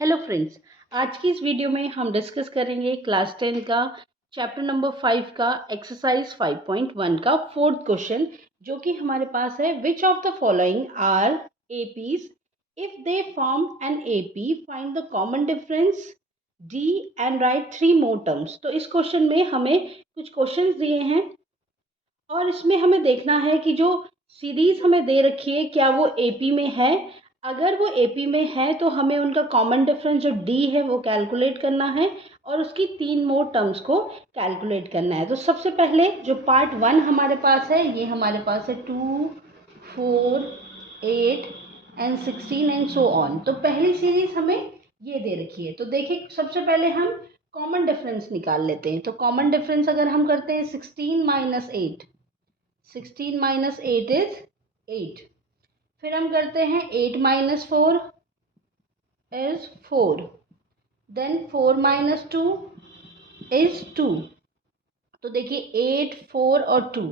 Hello friends, आज की इस वीडियो में हम डिस्कस करेंगे क्लास 10 का चैप्टर नंबर 5 का एक्सरसाइज 5.1 का फोर्थ क्वेश्चन, जो कि हमारे पास है। Which of the following are APs? If they form an AP, find the common difference D and write 3 more terms. तो इस क्वेश्चन में हमें कुछ क्वेश्चंस दिए हैं और इसमें हमें देखना है कि जो सीरीज हमें दे रखी है क्या वो एपी में है। अगर वो एपी में है तो हमें उनका कॉमन डिफरेंस जो डी है वो कैलकुलेट करना है और उसकी 3 मोर टर्म्स को कैलकुलेट करना है। तो सबसे पहले जो पार्ट 1 हमारे पास है, ये हमारे पास है 2, 4, 8 एंड 16 एंड सो ऑन। तो पहली सीरीज हमें ये दे रखी है। तो देखिए, सबसे पहले हम कॉमन डिफरेंस निकाल लेते हैं। तो कॉमन डिफरेंस अगर हम करते हैं 16 माइनस 8, 16 माइनस 8 इज 8। फिर हम करते हैं 8 minus 4 is 4, then 4 minus 2 is 2। तो देखिए 8, 4 और 2,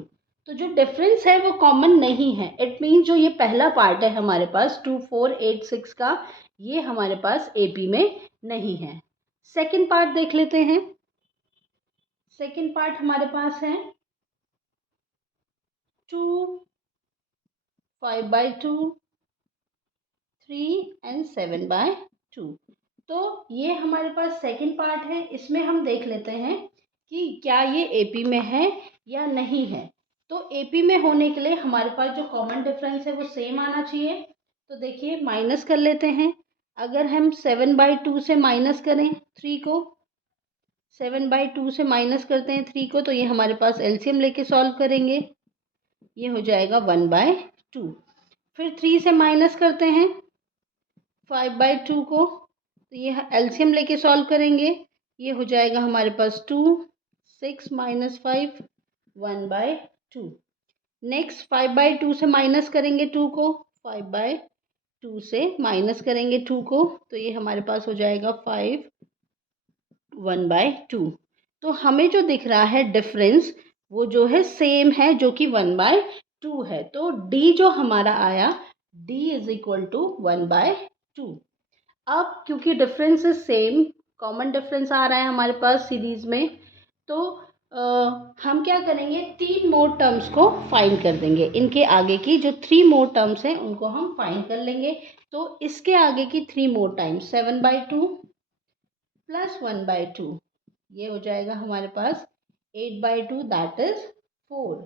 तो जो डिफरेंस है वो कॉमन नहीं है। इट मीन्स जो ये पहला पार्ट है हमारे पास 2, 4, 8, 6 का, ये हमारे पास एपी में नहीं है। सेकंड पार्ट देख लेते हैं। सेकंड पार्ट हमारे पास है 2, 5/2, 3 एंड 7/2। तो ये हमारे पास सेकंड पार्ट है। इसमें हम देख लेते हैं कि क्या ये एपी में है या नहीं है। तो एपी में होने के लिए हमारे पास जो कॉमन डिफरेंस है वो सेम आना चाहिए। तो देखिए, माइनस कर लेते हैं। अगर हम 7/2 से माइनस करें 3 को, 7/2 से माइनस करते हैं 3 को, तो ये हमारे पास एलसीएम लेके सॉल्व करेंगे, ये हो जाएगा 1/2। फिर 3 से माइनस करते हैं 5/2 को, तो ये एलसीएम लेके सॉल्व करेंगे, ये हो जाएगा हमारे पास 2, 6 माइनस 5, 1/2। नेक्स्ट 5/2 से माइनस करेंगे 2 को, 5/2 से माइनस करेंगे 2 को, तो ये हमारे पास हो जाएगा 5, 1/2। तो हमें जो दिख रहा है डिफरेंस वो जो है सेम है, जो कि 1/2 है। तो डी जो हमारा आया, डी इज इक्वल टू 1/2। अब क्योंकि difference is same, common difference आ रहा है हमारे पास सीरीज में, तो हम क्या करेंगे, 3 मोर टर्म्स को फाइंड कर देंगे। इनके आगे की जो 3 मोर टर्म्स हैं उनको हम फाइंड कर लेंगे। तो इसके आगे की 3 मोर टाइम्स 7/2 प्लस 1/2, ये हो जाएगा हमारे पास 8/2, दैट इज 4।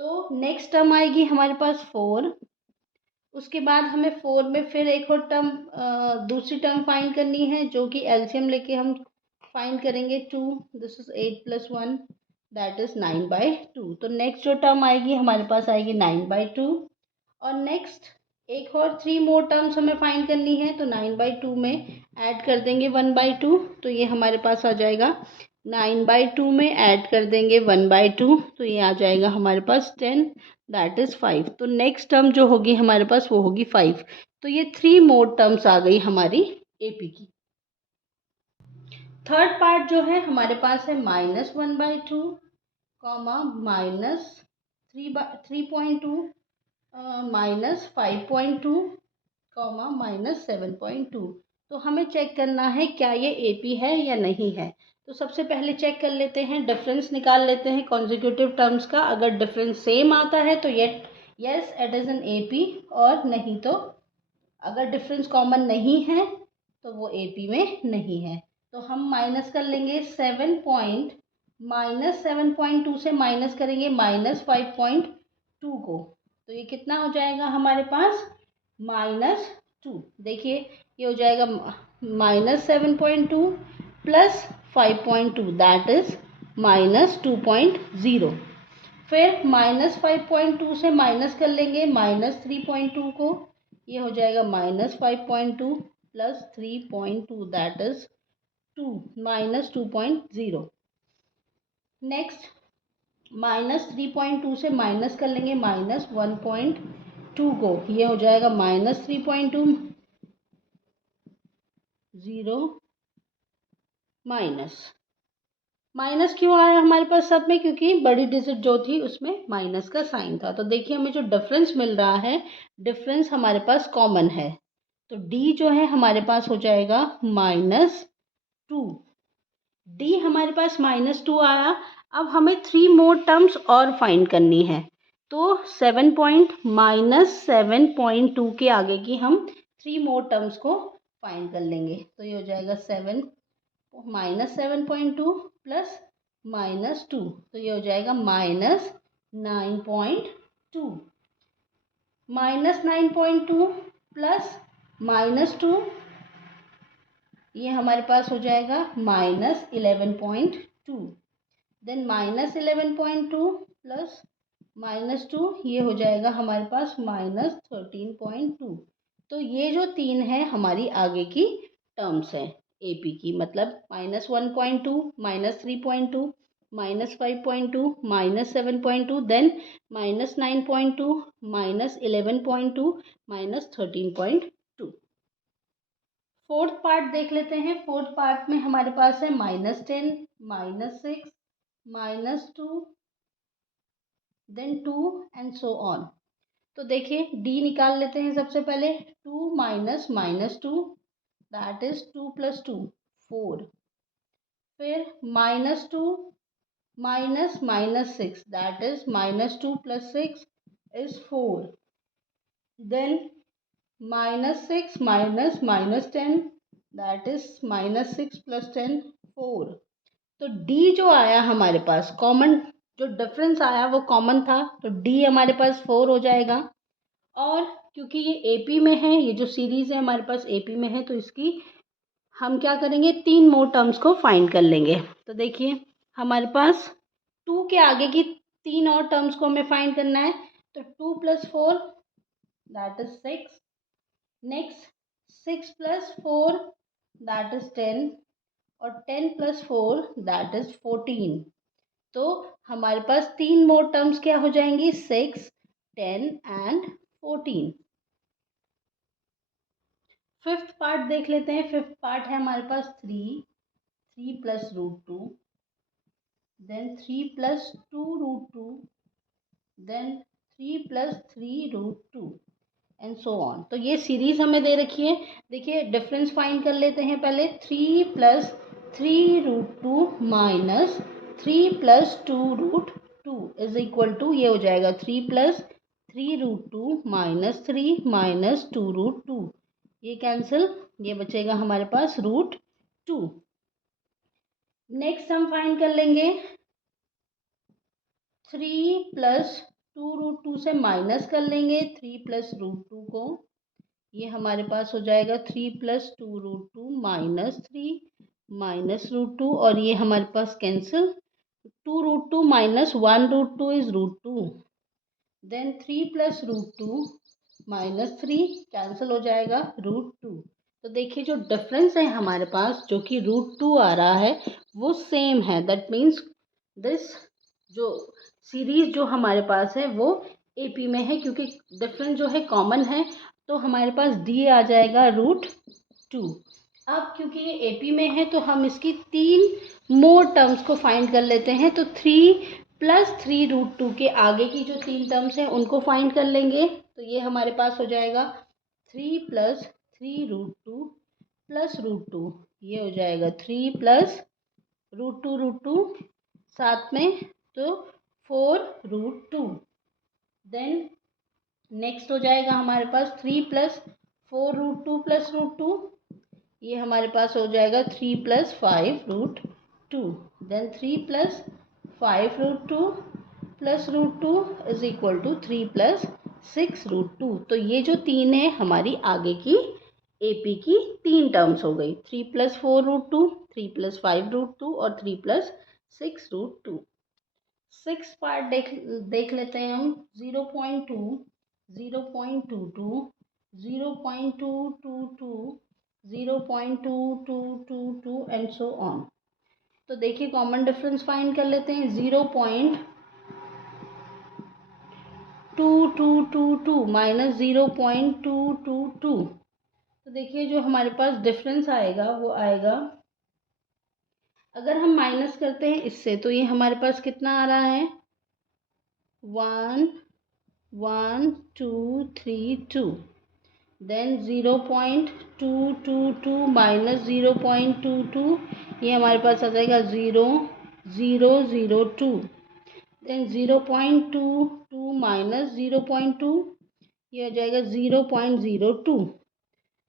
तो नेक्स्ट टर्म आएगी हमारे पास 4। उसके बाद हमें 4 में फिर एक और टर्म, दूसरी टर्म फाइंड करनी है, जो कि एलसीएम लेके हम फाइंड करेंगे 2, this is 8 plus 1, that is 9/2। तो नेक्स्ट जो टर्म आएगी हमारे पास आएगी 9/2। और नेक्स्ट एक और 3 मोर टर्म्स हमें फाइंड करनी है, तो 9/2 में ऐड कर देंगे 1/2, तो ये हमारे पास आ जाएगा 9/2 में ऐड कर देंगे 1/2, तो ये आ जाएगा हमारे पास 10, दैट इज 5। तो नेक्स्ट टर्म जो होगी हमारे पास वो होगी 5। तो ये 3 मोर टर्म्स आ गई हमारी एपी की। थर्ड पार्ट जो है हमारे पास है -1/2, माइनस 3.2, -5.2, -7.2। तो हमें चेक करना है क्या ये एपी है या नहीं है। तो सबसे पहले चेक कर लेते हैं, डिफरेंस निकाल लेते हैं कॉन्जिक्यूटिव टर्म्स का। अगर डिफरेंस सेम आता है तो yes it is an AP, और नहीं तो अगर डिफरेंस कॉमन नहीं है तो वो एपी में नहीं है। तो हम माइनस कर लेंगे 7.2 से माइनस करेंगे -5.2 को, तो ये कितना हो जाएगा हमारे पास -2। देखिए ये हो जाएगा -7.2 प्लस 5.2, दैट इज -2.0। फिर -5.2 से माइनस कर लेंगे -3.2 को, ये हो जाएगा -5.2 प्लस 3.2, दैट इज 2, -2.0। नेक्स्ट -3.2 से माइनस कर लेंगे -1.2 को, ये हो जाएगा -3.2, 0 माइनस क्यों आया हमारे पास सब में, क्योंकि बड़ी डिजिट जो थी उसमें माइनस का साइन था। तो देखिए हमें जो डिफरेंस मिल रहा है, डिफरेंस हमारे पास कॉमन है। तो डी जो है हमारे पास हो जाएगा -2। डी हमारे पास -2 आया। अब हमें 3 मोर टर्म्स और फाइंड करनी है। तो 7.-7.2 के आगे की हम 3 मोर टर्म्स को फाइंड कर लेंगे। तो ये हो जाएगा 7 -7.2 प्लस -2, तो ये हो जाएगा -9.2। -9.2 प्लस -2, ये हमारे पास हो जाएगा -11.2। देन -11.2 प्लस -2, ये हो जाएगा हमारे पास -13.2। तो ये जो 3 है हमारी आगे की टर्म्स हैं एपी की, मतलब -1.2, -3.2, -5.2, -7.2, देन -9.2, -11.2, -13.2। फोर्थ पार्ट देख लेते हैं। फोर्थ पार्ट में हमारे पास है -10, -6, -2, देन 2 एंड सो ऑन। तो देखिए डी निकाल लेते हैं सबसे पहले। 2 माइनस -2, दैट इज 2 + 2 4। फिर -2 minus -6, that is -2 + 6 is 4। Then -6 minus -10, that is -6 + 10 4। तो डी जो आया हमारे पास कॉमन, जो डिफरेंस आया वो कॉमन था, तो डी हमारे पास 4 हो जाएगा। और क्योंकि ये एपी में है, ये जो सीरीज है हमारे पास एपी में है, तो इसकी हम क्या करेंगे, 3 मोर टर्म्स को फाइंड कर लेंगे। तो देखिए हमारे पास 2 के आगे की 3 और टर्म्स को हमें फाइंड करना है। तो 2 + 4 that is 6। Next 6 + 4 that is 10 और 10 + 4 दैट इज 14। तो हमारे पास 3 मोर टर्म्स क्या हो जाएंगी, 6, 10 एंड 14। फिफ्थ पार्ट देख लेते हैं। फिफ्थ पार्ट है हमारे पास 3 + √2, then 3 + 2√2, then 3 + 3√2 and so on. तो ये सीरीज हमें दे रखी है। देखिए डिफरेंस फाइंड कर लेते हैं पहले। 3 + 3√2 माइनस 3 + 2√2 इज इक्वल टू, ये हो जाएगा 3 + 3√2 -3 माइनस 2√2। ये कैंसिल, ये बचेगा हमारे पास √2। नेक्स्ट हम फाइंड कर लेंगे 3 + 2√2 से माइनस कर लेंगे 3 + √2 को। ये हमारे पास हो जाएगा 3 + 2√2 -3 माइनस √2, और ये हमारे पास cancel. 2√2 minus 1√2 is √2। Then 3 + √2 -3 cancel हो जाएगा √2। तो देखिए जो डिफरेंस है हमारे पास, जो कि √2 आ रहा है, वो सेम है। दैट मीन्स दिस जो सीरीज जो हमारे पास है वो एपी में है, क्योंकि डिफरेंस जो है कॉमन है। तो हमारे पास डी आ जाएगा √2। अब क्योंकि ये एपी में है तो हम इसकी 3 मोर टर्म्स को फाइंड कर लेते हैं। तो 3 + 3√2 के आगे की जो 3 टर्म्स हैं उनको फाइंड कर लेंगे। तो ये हमारे पास हो जाएगा 3 + 3√2 प्लस √2, ये हो जाएगा 3 + √2 साथ में, तो 4√2। देन नेक्स्ट हो जाएगा हमारे पास 3 + 4√2 प्लस √2, ये हमारे पास हो जाएगा 3 + 5√2। Then 3 + 5√2 plus √2 is equal to 3 + 6√2। तो ये जो 3 है हमारी आगे की एपी की 3 टर्म्स हो गई। 3 + 4√2, 3 + 5√2 और 3 + 6√2। सिक्स पार्ट देख लेते हैं हम। 0.2, 0.22, 0.222, 0.2222 एंड सो ऑन। तो देखिए कॉमन डिफरेंस फाइंड कर लेते हैं। 0.2222 माइनस 0.222। तो देखिए जो हमारे पास डिफरेंस आएगा वो आएगा, अगर हम माइनस करते हैं इससे, तो ये हमारे पास कितना आ रहा है, 1 1 2 3 2। देन 0.222 माइनस 0.22, ये हमारे पास आ जाएगा 0.002। देन 0.22 माइनस 0.2, ये हो जाएगा 0.02।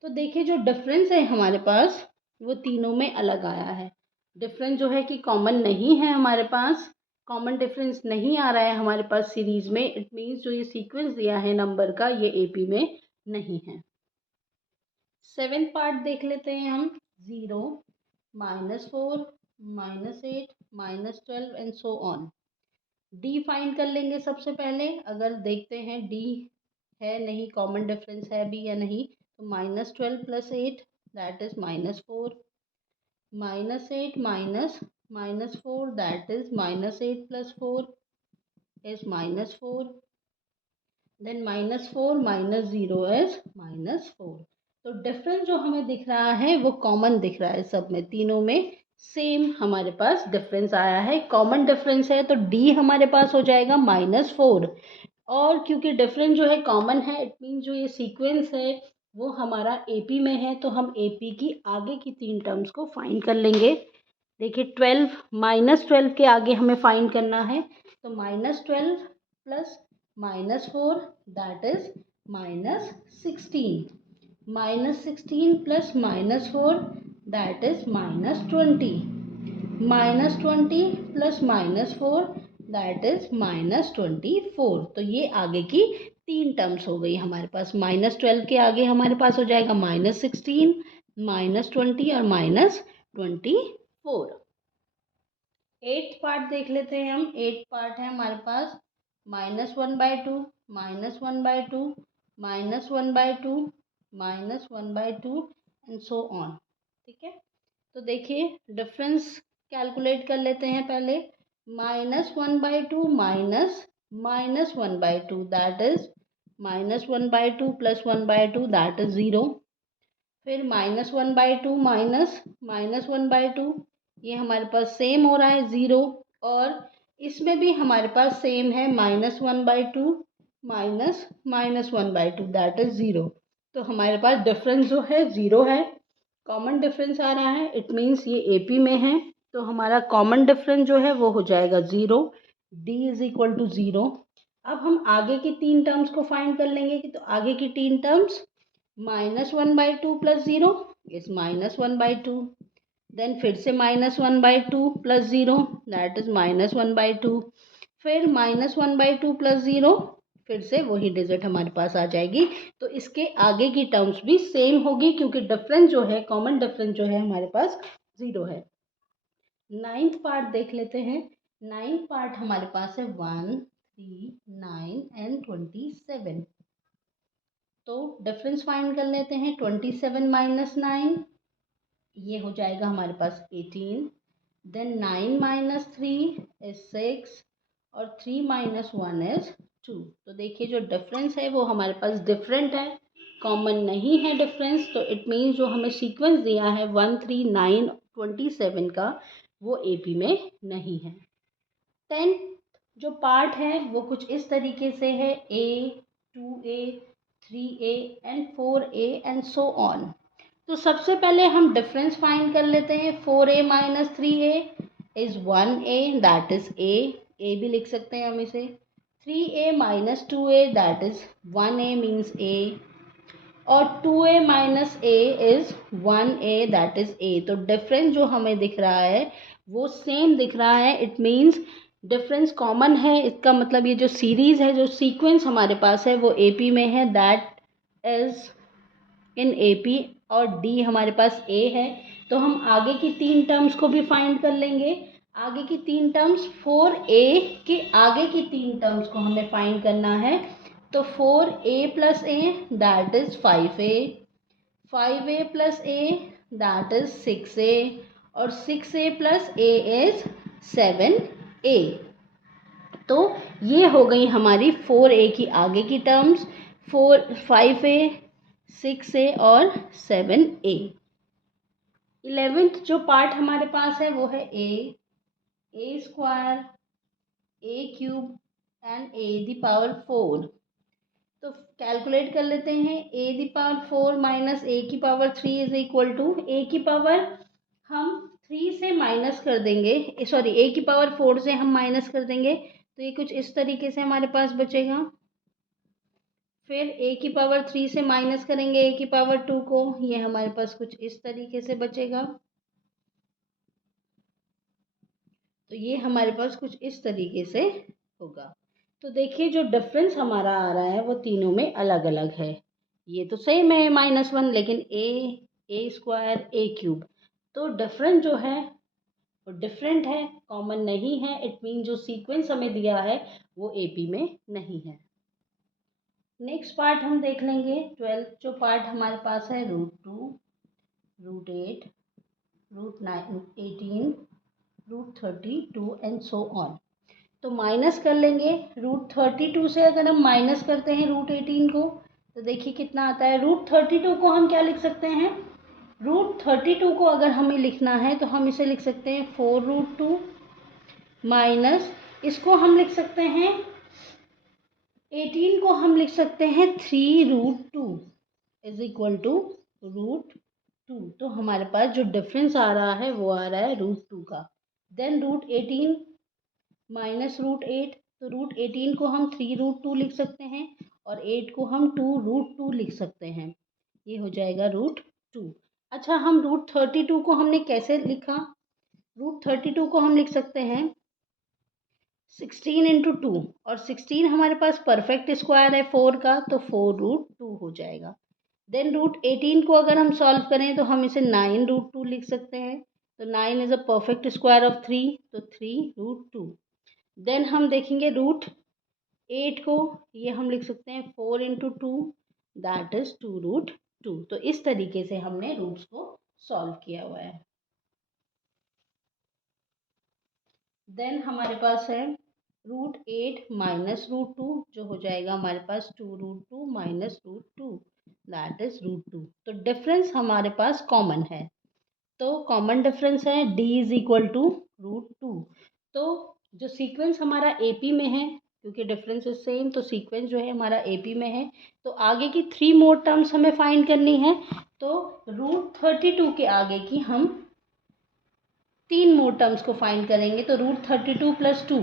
तो देखिए जो डिफरेंस है हमारे पास वो तीनों में अलग आया है। डिफरेंस जो है कि कॉमन नहीं है, हमारे पास कॉमन डिफरेंस नहीं आ रहा है हमारे पास सीरीज में। इट मीन्स जो ये सीक्वेंस दिया है नंबर का ये एपी में नहीं है। सेवेंथ पार्ट देख लेते हैं हम। 0, -4, -8, -12 and so on. D find कर लेंगे सबसे पहले। अगर देखते हैं डी है नहीं, कॉमन डिफरेंस है भी या नहीं, तो -12 + 8 that is -4, -8 minus -4 that is -8 + 4 is -4, then -4 minus 0 is -4। तो डिफरेंस जो हमें दिख रहा है वो कॉमन दिख रहा है, सब में तीनों में सेम हमारे पास डिफरेंस आया है। कॉमन डिफरेंस है तो डी हमारे पास हो जाएगा -4। और क्योंकि डिफरेंस जो है कॉमन है, इट मीन जो ये सीक्वेंस है वो हमारा एपी में है, तो हम एपी की आगे की 3 टर्म्स को फाइंड कर लेंगे। देखिए 12 -12 के आगे हमें फाइंड करना है, तो -12 plus -4 that is -16, -16 plus -4 that is -20, -20 plus -4 that is -24। तो ये आगे की 3 टर्म्स हो गई हमारे पास। -12 के आगे हमारे पास हो जाएगा -16, -20 और -24। 8th पार्ट देख लेते हैं हम। 8th पार्ट है हमारे पास -1/2, -1/2, -1/2, -1/2 एंड सो ऑन। ठीक है, तो देखिए डिफरेंस कैलकुलेट कर लेते हैं पहले। -1/2 minus -1/2 that is -1/2 plus 1/2 that is 0। फिर -1/2 माइनस -1/2, ये हमारे पास सेम हो रहा है 0। और इसमें भी हमारे पास सेम है -1/2 माइनस -1/2 दैट इज 0। तो हमारे पास डिफरेंस जो है 0 है, कॉमन डिफरेंस आ रहा है। इट मीन्स ये एपी में है, तो हमारा कॉमन डिफरेंस जो है वो हो जाएगा 0। D is equal to 0। अब हम आगे की 3 टर्म्स को फाइंड कर लेंगे कि तो आगे की 3 टर्म्स -1/2 प्लस 0 इज -1/2, देन फिर से -1/2 प्लस 0 दैट इज -1/2, फिर -1/2 प्लस 0, फिर से वही डिजिट हमारे पास आ जाएगी। तो इसके आगे की टर्म्स भी सेम होगी क्योंकि डिफरेंस जो है, कॉमन डिफरेंस जो है हमारे पास 0 है। 9th पार्ट देख लेते हैं। 9th पार्ट हमारे पास है 1, 3, 9 एंड 27। तो डिफरेंस फाइंड कर लेते हैं। 27 माइनस 9, ये हो जाएगा हमारे पास 18, देन 9 माइनस 3 इज 6 और 3 माइनस 1 इज 2। तो देखिए जो डिफरेंस है वो हमारे पास डिफरेंट है, कॉमन नहीं है डिफरेंस। तो इट मीन्स जो हमें सीक्वेंस दिया है 1, 3, 9, 27 का, वो एपी में नहीं है। 10th जो पार्ट है वो कुछ इस तरीके से है। ए, 2a, 3a and 4a and so on. तो सबसे पहले हम डिफरेंस फाइंड कर लेते हैं। 4a minus 3a is 1a that is a भी लिख सकते हैं हम इसे। 3a minus 2a that is 1a means a, और 2a minus a is 1a that is a। तो डिफरेंस जो हमें दिख रहा है वो सेम दिख रहा है। इट मीन्स डिफरेंस कॉमन है। इसका मतलब ये जो सीरीज है, जो सीक्वेंस हमारे पास है वो एपी में है, दैट इज इन एपी, और डी हमारे पास ए है। तो हम आगे की 3 टर्म्स को भी फाइंड कर लेंगे। आगे की 3 टर्म्स 4a के आगे की 3 टर्म्स को हमें फाइंड करना है। तो 4a plus a that is 5a, 5a plus a that is 6a, और 6a plus a is 7a। तो ये हो गई हमारी 4a की आगे की टर्म्स, 5a, 6a और 7a। 11th जो पार्ट हमारे पास है वो है a square, a cube and a the power 4। तो कैलकुलेट कर लेते हैं। ए दी पावर 4 माइनस ए की पावर 3 इज इक्वल टू, ए की पावर हम 3 से माइनस कर देंगे, सॉरी ए की पावर 4 से हम माइनस कर देंगे, तो ये कुछ इस तरीके से हमारे पास बचेगा। फिर ए की पावर 3 से माइनस करेंगे ए की पावर 2 को, ये हमारे पास कुछ इस तरीके से बचेगा। तो ये हमारे पास कुछ इस तरीके से होगा। तो देखिए जो डिफरेंस हमारा आ रहा है वो तीनों में अलग अलग है। ये तो सेम है -1, लेकिन ए स्क्वायर ए क्यूब, तो डिफरेंस जो है वो डिफरेंट है, कॉमन नहीं है। इट मीन जो सीक्वेंस हमें दिया है वो एपी में नहीं है। नेक्स्ट पार्ट हम देख लेंगे। 12th जो पार्ट हमारे पास है, √2, √8, √18, √32 एंड सो ऑन। तो माइनस कर लेंगे। √32 से अगर हम माइनस करते हैं √18 को, तो देखिए कितना आता है। √32 को हम क्या लिख सकते हैं, √32 को अगर हमें लिखना है तो हम इसे लिख सकते हैं 4√2 माइनस, इसको हम लिख सकते हैं 18 को हम लिख सकते हैं 3√2 इज इक्वल टू √2। तो हमारे पास जो डिफरेंस आ रहा है वो आ रहा है √2 का। देन √18 माइनस √8, तो √18 को हम 3√2 लिख सकते हैं और 8 को हम 2√2 लिख सकते हैं, ये हो जाएगा √2। अच्छा, हम √32 को हमने कैसे लिखा, √32 को हम लिख सकते हैं 16 इंटू 2, और 16 हमारे पास परफेक्ट स्क्वायर है 4 का, तो 4√2 हो जाएगा। देन √18 को अगर हम सॉल्व करें तो हम इसे 9√2 लिख सकते हैं, तो 9 is a perfect square of 3, तो 3√2। देन हम देखेंगे √8 को, ये हम लिख सकते हैं 4 इंटू 2, दैट इज 2√2। तो इस तरीके से हमने रूट्स को सॉल्व किया हुआ है। देन हमारे पास है √8 माइनस √2, जो हो जाएगा हमारे पास 2√2 माइनस √2, दैट इज √2। तो डिफरेंस हमारे पास कॉमन है, तो कॉमन डिफरेंस है d इज इक्वल टू √2। तो जो सीक्वेंस हमारा एपी में है, क्योंकि डिफरेंस इज सेम, तो सीक्वेंस जो है हमारा एपी में है, तो आगे की 3 मोर टर्म्स हमें फाइंड करनी है। तो √32 के आगे की हम 3 मोर टर्म्स को फाइंड करेंगे। तो √32 प्लस 2,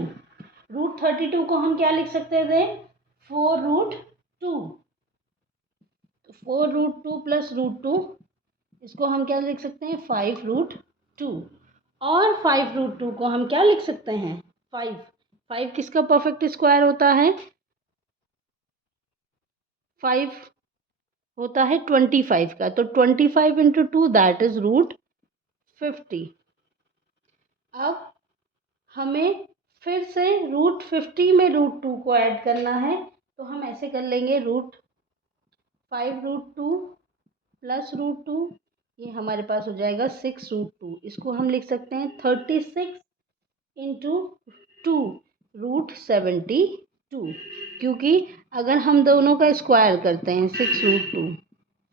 √32 को हम क्या लिख सकते थे, 4√2, तो 4√2 प्लस √2, इसको हम क्या लिख सकते हैं 5√2, और 5√2 को हम क्या लिख सकते हैं 5 किसका परफेक्ट स्क्वायर होता है, 5 होता है 25 का, तो 25 इंटू 2 दैट इज √50। अब हमें फिर से √50 में √2 को ऐड करना है, तो हम ऐसे कर लेंगे, √5√2 प्लस √2, ये हमारे पास हो जाएगा 6√2। इसको हम लिख सकते हैं 36 इंटू 2 √72, क्योंकि अगर हम दोनों का स्क्वायर करते हैं 6√2,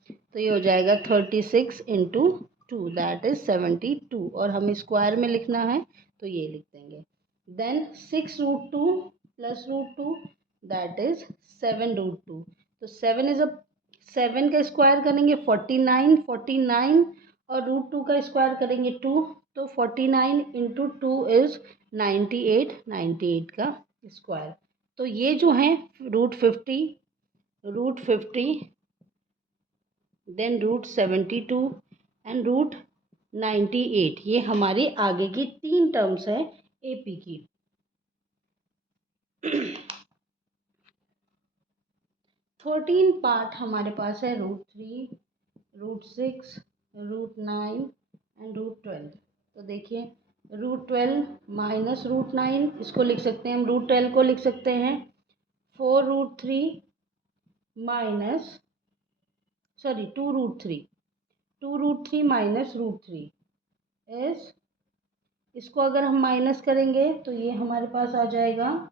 तो ये हो जाएगा 36 इंटू 2 दैट इज 72, और हमें स्क्वायर में लिखना है तो ये लिख देंगे। देन 6√2 प्लस √2 दैट इज 7√2, तो 7 का स्क्वायर करेंगे 49 और √2 का स्क्वायर करेंगे 2, तो 49 इंटू 2 इज 98 का स्क्वायर। तो ये जो है √50 देन √72 एंड √98, ये हमारी आगे की 3 टर्म्स है एपी की। 13 पार्ट हमारे पास है √3, √6, √9 एंड √12। तो देखिए √12 माइनस √9, इसको लिख सकते हैं हम, √12 को लिख सकते हैं 4√3 माइनस, सॉरी 2√3 माइनस √3 इज, इसको अगर हम माइनस करेंगे तो ये हमारे पास आ जाएगा